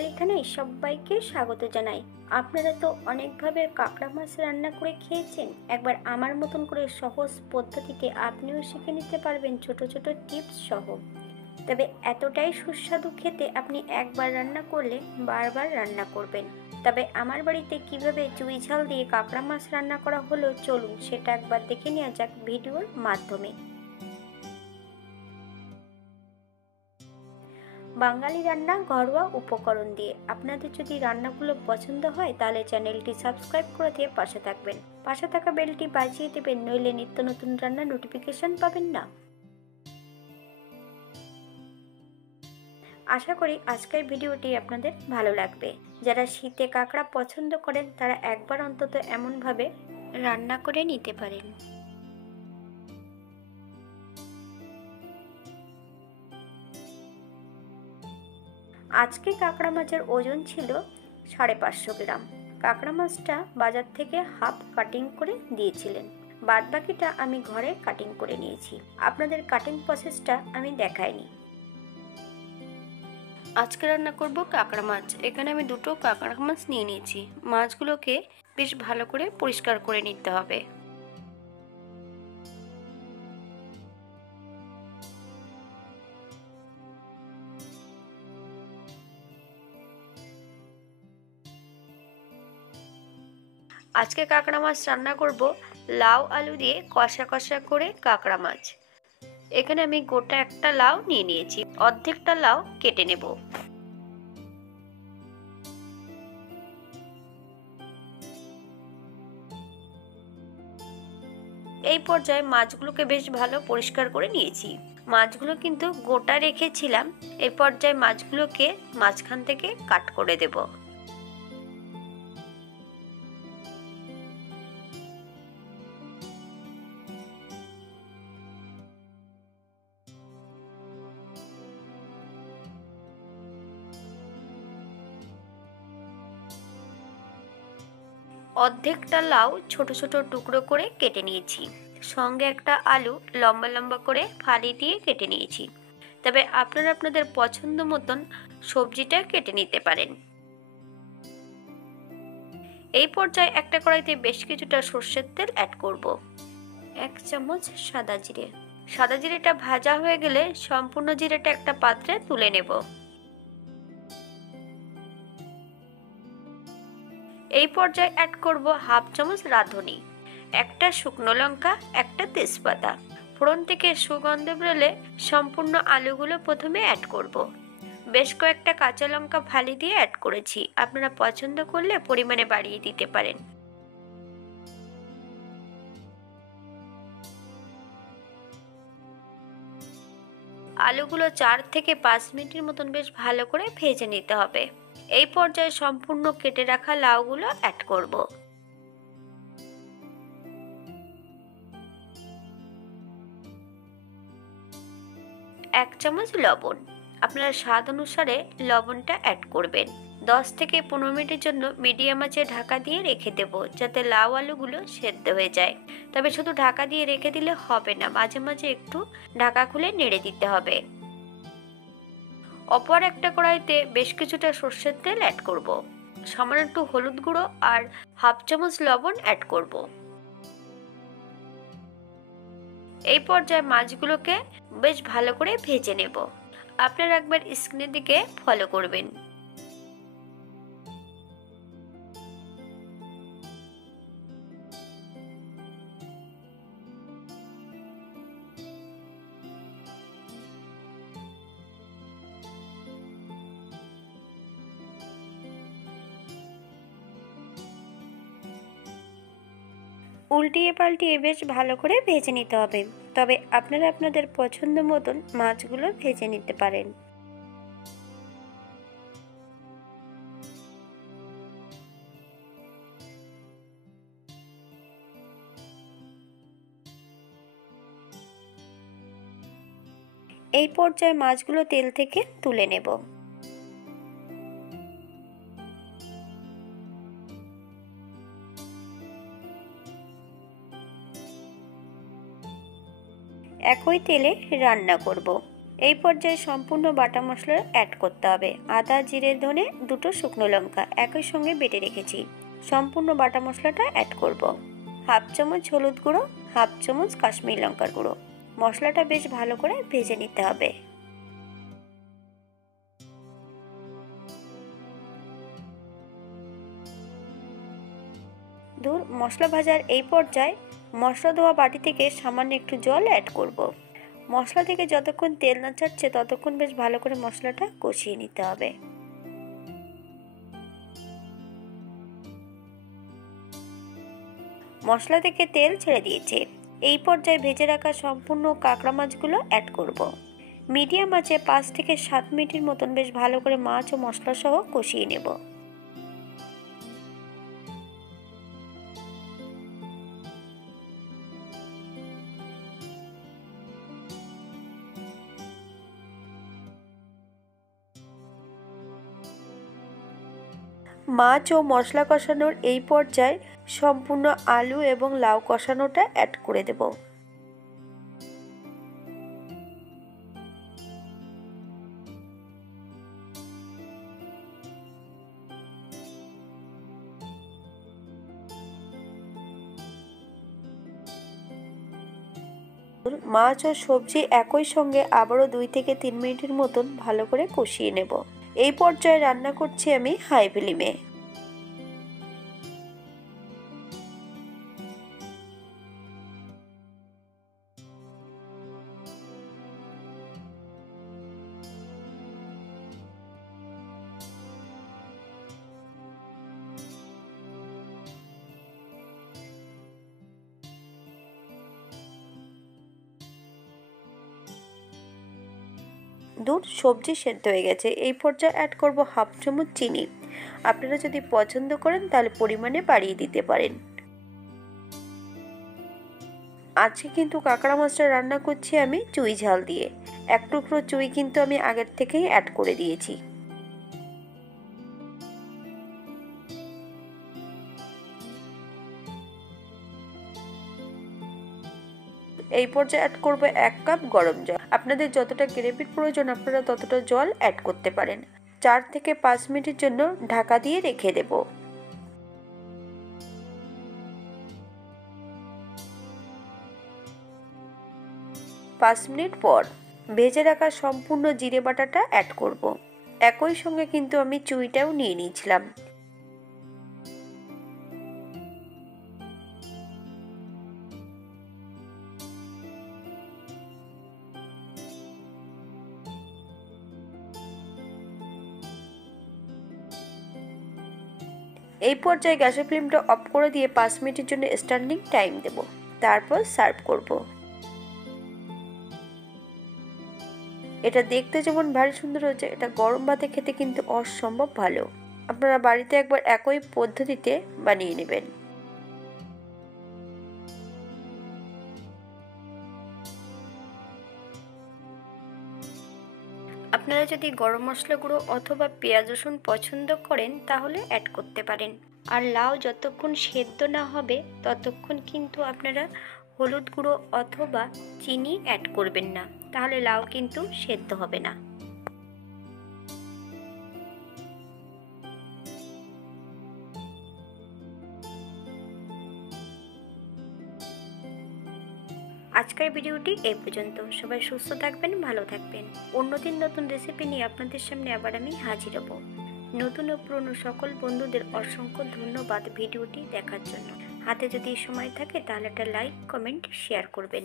বাঙালি খানায় সবাইকে স্বাগত জানাই। আপনারা তো অনেকভাবে কাঁকড়া মাছ রান্না করে খেয়েছেন। একবার আমার মতন করে সহজ পদ্ধতিতে আপনিও শিখে নিতে পারবেন ছোট ছোট টিপস সহ। তবে এতটাই সুস্বাদু খেতে আপনি একবার রান্না করলে বারবার রান্না করবেন। তবে আমার বাড়িতে কিভাবে চুই ঝাল দিয়ে কাঁকড়া মাছ রান্না করা হলো চলুন সেটা একবার দেখে নেওয়া যাক ভিডিওর মাধ্যমে। বাঙালি রান্না ঘরোয়া উপকরণ দিয়ে। আপনাদের যদি রান্নাগুলো পছন্দ হয় তাহলে চ্যানেলটি সাবস্ক্রাইব করে দিয়ে পাশে থাকবেন, পাশে থাকা বেলটি বাজিয়ে দেবেন, নইলে নিত্য নতুন রান্নার নোটিফিকেশন পাবেন না। আশা করি আজকের ভিডিওটি আপনাদের ভালো লাগবে। যারা শীতে কাঁকড়া পছন্দ করেন তারা একবার অন্তত এমনভাবে রান্না করে নিতে পারেন। আজকে কাঁকড়া মাছের ওজন ছিল 550 গ্রাম। কাঁকড়া মাছটা বাজার থেকে হাফ কাটিং করে দিয়েছিলেন, বাদ বাকিটা আমি ঘরে কাটিং করে নিয়েছি। আপনাদের কাটিং প্রসেসটা আমি দেখাইনি। আজকে রান্না করব কাঁকড়া মাছ। এখানে আমি দুটো কাঁকড়া মাছ নিয়ে নিয়েছি। মাছগুলোকে বেশ ভালো করে পরিষ্কার করে নিতে হবে। আজকে কাঁকড়া মাছ রান্না করব লাউ আলু দিয়ে কষা কষা করে কাঁকড়া মাছ। এখানে আমি গোটা একটা লাউ নিয়ে নিয়েছি, অর্ধেকটা লাউ কেটে নেব। এই পর্যায়ে মাছগুলোকে বেশ ভালো পরিষ্কার করে নিয়েছি। মাছগুলো কিন্তু গোটা রেখেছিলাম। এই পর্যায়ে মাছগুলোকে মাঝখান থেকে কাট করে দেব। অর্ধেকটা লাউ ছোট ছোট টুকরো করে কেটে নিয়েছি, সঙ্গে একটা আলু লম্বা লম্বা করে ফালি দিয়ে কেটে নিয়েছি। তবে আপনারা আপনাদের পছন্দ মতন সবজিটা কেটে নিতে পারেন। এই পর্যায়ে একটা কড়াইতে বেশ কিছুটা সর্ষের তেল অ্যাড করব। 1 চামচ সাদা জিরে। সাদা জিরেটা ভাজা হয়ে গেলে সম্পূর্ণ জিরেটা একটা পাত্রে তুলে নেব। এই পর্যায়ে অ্যাড করব হাফ চামচ রাঁধুনি, একটা শুকনো লঙ্কা, একটা তেজপাতা। ফোড়ন থেকে সুগন্ধ বেরোলে সম্পূর্ণ আলুগুলো প্রথমে অ্যাড করব। বেশ কয়েকটা কাঁচা লঙ্কা ফালি দিয়ে অ্যাড করেছি, আপনারা পছন্দ করলে পরিমাণে বাড়িয়ে দিতে পারেন। আলুগুলো 4 থেকে 5 মিনিটের মতন বেশ ভালো করে ভেজে নিতে হবে। এই পর্যায়ে সম্পূর্ণ কেটে রাখা লাউগুলো অ্যাড করব। এক চামচ লবণ, আপনারা স্বাদ অনুসারে লবণটা অ্যাড করবেন। 10 থেকে 15 মিনিটের জন্য মিডিয়াম আঁচে ঢাকা দিয়ে রেখে দেব, যাতে লাউ আলুগুলো সেদ্ধ হয়ে যায়। তবে শুধু ঢাকা দিয়ে রেখে দিলে হবে না, মাঝে মাঝে একটু ঢাকা খুলে নেড়ে দিতে হবে। অপর একটা কড়াইতে বেশ কিছুটা সর্ষের তেল অ্যাড করব। সামান্য একটু হলুদ গুঁড়ো আর হাফ চামচ লবণ অ্যাড করব। এই পর্যায়ে মাছগুলোকে বেশ ভালো করে ভেজে নেব। আপনারা একবার স্ক্রিনের দিকে ফলো করবেন। উল্টিয়ে পাল্টিয়ে বেশ ভালো করে ভেজে নিতে হবে। তবে আপনারা আপনাদের পছন্দ মতন মাছগুলো ভেজে নিতে পারেন। এই পর্যায়ে মাছগুলো তেল থেকে তুলে নেব। একই তেলে রান্না করব। এই পর্যায়ে সম্পূর্ণ বাটা মশলা অ্যাড করতে হবে। আদা, জিরে, ধনে, 2টো শুকনো লঙ্কা একই সঙ্গে বেটে রেখেছি। সম্পূর্ণ বাটা মশলাটা অ্যাড করব। হাফ চামচ হলুদ গুঁড়ো, হাফ চামচ কাশ্মীরি লঙ্কার গুঁড়ো। মশলাটা বেশ ভালো করে ভেজে নিতে হবে। মশলা ভাজার এই পর্যায়ে মশলা ধোয়া বাটি থেকে সামান্য একটু জল অ্যাড করব। মশলা থেকে যতক্ষণ তেল না ছাড়ছে ততক্ষণ বেশ ভালো করে মশলাটা কষিয়ে নিতে হবে। মশলা থেকে তেল ছেড়ে দিয়েছে। এই পর্যায়ে ভেজে রাখা সম্পূর্ণ কাঁকড়া মাছগুলো অ্যাড করব। মিডিয়াম আঁচে 5 থেকে 7 মিনিটের মতন বেশ ভালো করে মাছ ও মশলা সহ কষিয়ে নেব। মাছ ও মশলা কষানোর এই পর্যায়ে সম্পূর্ণ আলু এবং লাউ কষানোটা অ্যাড করে দেব। মাছ ও সবজি একই সঙ্গে আবারও 2 থেকে 3 মিনিটের মতন ভালো করে কষিয়ে নেব। এই পর্যায়ে রান্না করছি আমি হাই ফ্লেমে। সবজি সেদ্ধ হয়ে গেছে। এই পর্যায়ে অ্যাড করব হাফ চামচ চিনি। আপনারা যদি পছন্দ করেন তাহলে পরিমাণে বাড়িয়ে দিতে পারেন। আজকে কিন্তু কাঁকড়া মাছটা রান্না করছি আমি চুই ঝাল দিয়ে। 1 টুকরো চুই কিন্তু আমি আগের থেকেই অ্যাড করে দিয়েছি। এই পর্যায়ে অ্যাড করব 1 কাপ গরম জল। আপনাদের যতটা গ্রেভির প্রয়োজন আপনারা ততটা জল অ্যাড করতে পারেন। 4 থেকে 5 মিনিটের জন্য ঢাকা দিয়ে রেখে দেব। 5 মিনিট পর ভেজে রাখা সম্পূর্ণ জিরে বাটাটা অ্যাড করব। একই সঙ্গে কিন্তু আমি চুইটাও নিয়ে নিয়েছিলাম। এই পর্যায়ে গ্যাসের ফ্লেমটা অফ করে দিয়ে 5 মিনিটের জন্য স্ট্যান্ডিং টাইম দেব। তারপর সার্ভ করব। এটা দেখতে যেমন ভারী সুন্দর হচ্ছে, এটা গরম ভাতে খেতে কিন্তু অসম্ভব ভালো। আপনারা বাড়িতে একবার একই পদ্ধতিতে বানিয়ে নেবেন। আপনারা যদি গরম মশলা গুঁড়ো অথবা পেঁয়াজ রসুন পছন্দ করেন তাহলে অ্যাড করতে পারেন। আর লাউ যতক্ষণ সেদ্ধ না হবে ততক্ষণ কিন্তু আপনারা হলুদ গুঁড়ো অথবা চিনি অ্যাড করবেন না, তাহলে লাউ কিন্তু সেদ্ধ হবে না। আজকের ভিডিওটি এই পর্যন্ত। সবাই সুস্থ থাকবেন, ভালো থাকবেন। অন্যদিন নতুন রেসিপি নিয়ে আপনাদের সামনে আবার আমি হাজির হব। নতুন ও পুরনো সকল বন্ধুদের অসংখ্য ধন্যবাদ ভিডিওটি দেখার জন্য। হাতে যদি সময় থাকে তাহলে একটা লাইক, কমেন্ট, শেয়ার করবেন।